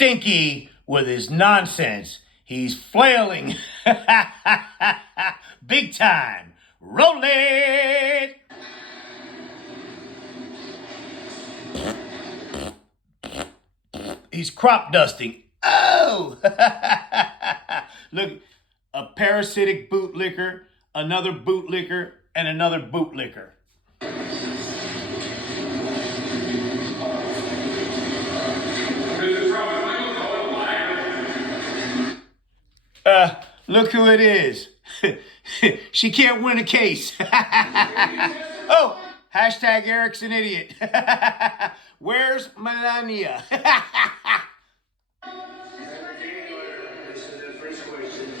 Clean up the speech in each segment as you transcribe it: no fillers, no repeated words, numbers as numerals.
Stinky with his nonsense. He's flailing. Big time. Roll it. He's crop dusting. Oh! Look, a parasitic bootlicker, another bootlicker, and another bootlicker. Look who it is. She can't win a case. Oh, hashtag Eric's an idiot. Where's Melania? This is the first question.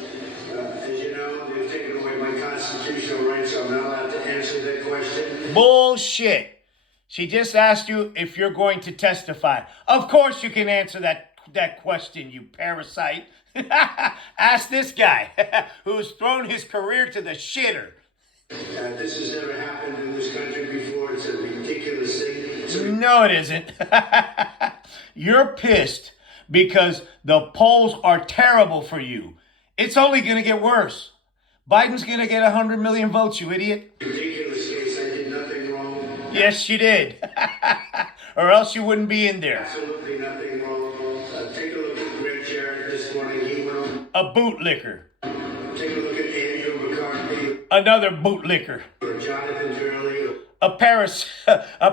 As you know, they've taken away my constitutional rights, so I'm not allowed to answer that question. Bullshit. She just asked you if you're going to testify. Of course you can answer that question, you parasite. Ask this guy who's thrown his career to the shitter. This has never happened in this country before. It's a ridiculous thing. No, it isn't. You're pissed because the polls are terrible for you. It's only going to get worse. Biden's going to get 100 million votes, you idiot. Ridiculous case. I did nothing wrong. Yes, you did. Or else you wouldn't be in there. Absolutely nothing wrong. Take a look at Red Jared this morning. He went A bootlicker. Take a look at Andrew McCarthy. Another bootlicker. Or Jonathan Turley. A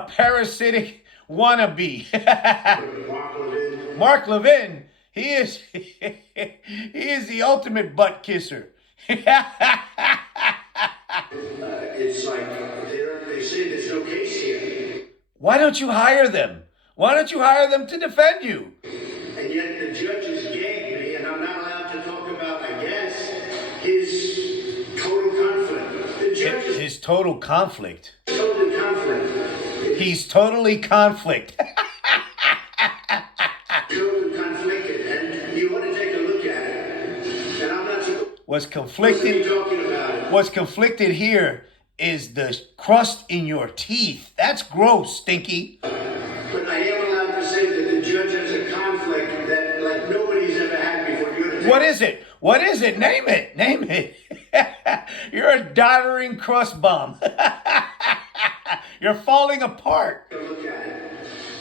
parasitic wannabe. Mark Levin. Mark Levin, he is the ultimate butt kisser. It's like they say there's no case here. Why don't you hire them? Why don't you hire them to defend you? And yet the judges gagged me, and I'm not allowed to talk about, I guess, his total conflict. The judges... His total conflict. Total conflict. He's totally conflict. Totally conflicted, and you want to take a look at it. And I'm not supposed to be talking about it. What's conflicted here is the crust in your teeth. That's gross, Stinky. But I am allowed to say that the judge has a conflict that like nobody's ever had before. What is it? What is it? Name it. Name it. You're a doddering crust bomb. You're falling apart. Look at it.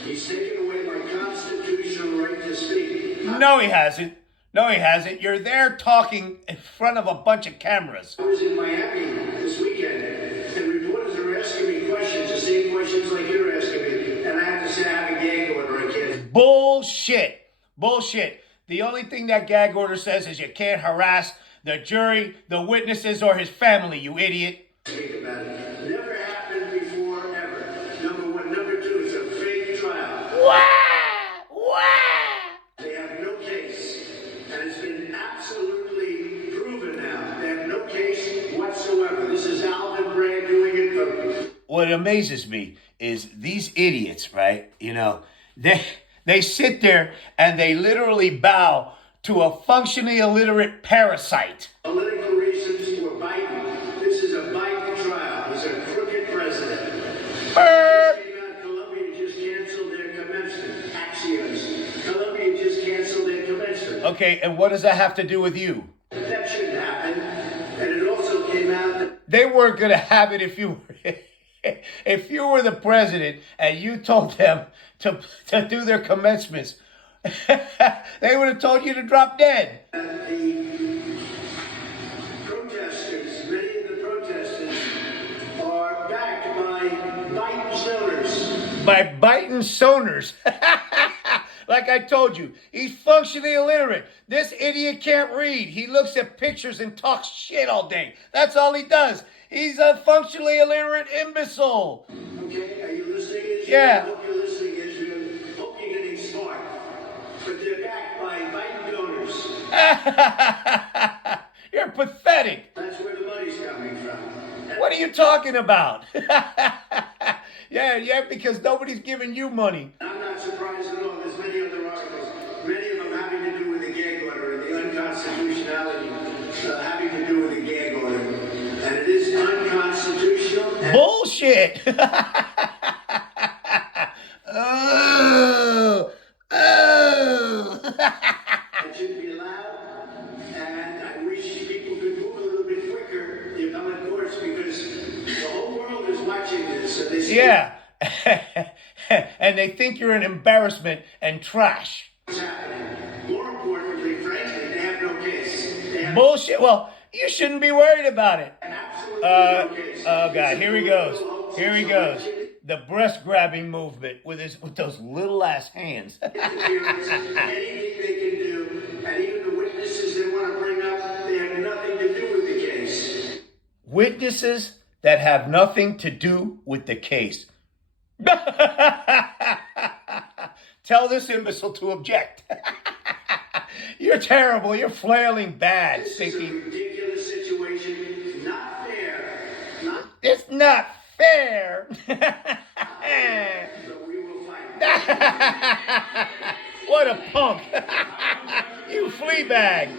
He's taken away my constitutional right to speak. No, he hasn't. No, he hasn't. You're there talking in front of a bunch of cameras. I was in Miami this weekend, and reporters are asking me questions, the same questions like you're asking me, and I have to say I have a gag order. I can't. Bullshit. Bullshit. The only thing that gag order says is you can't harass the jury, the witnesses, or his family, you idiot. Speak about it. Never happened before, ever. Number one. Number two, it's a fake trial. They have no case, and it's been absolutely proven now. They have no case whatsoever. This is Alvin Bragg doing it for... What amazes me is these idiots, right? You know, they sit there and they literally bow to a functionally illiterate parasite. Political reasons for Biden. This is a Biden trial. He's a crooked president. Columbia just canceled their commencement. Axios. Columbia just canceled their commencement. Okay, and what does that have to do with you? That shouldn't happen. And it also came out that They weren't going to have it if you were the president and you told them to do their commencements. They would have told you to drop dead. the protesters, many of the protesters, are backed by Biden's donors. By Biden soners. Like I told you, he's functionally illiterate. This idiot can't read. He looks at pictures and talks shit all day. That's all he does. He's a functionally illiterate imbecile. Okay, are you listening? Israel? Yeah. I hope you're listening, Israel. Hope you're getting smart. But they're backed by Biden donors. You're pathetic. That's where the money's coming from. What are you talking about? Yeah, because nobody's giving you money. I'm not surprised at all. There's many other articles, many of them having to do with the gag order and the unconstitutionality having to do with the gag order. And it is unconstitutional. Bullshit. Oh. and they think you're an embarrassment and trash. What's happening? More importantly, frankly, they have no case. They have Bullshit. Well, you shouldn't be worried about it. absolutely no case. Oh God, here he goes. Here he goes. The breast grabbing movement with those little ass hands. Interference, anything they can do, and even the witnesses they want to bring up, they have nothing to do with the case. Witnesses that have nothing to do with the case. Tell this imbecile to object. You're terrible. You're flailing bad, This is a Stinky. ridiculous situation. Not fair. Not It's not fair. fair. But we will fight. What a punk. You flea bag.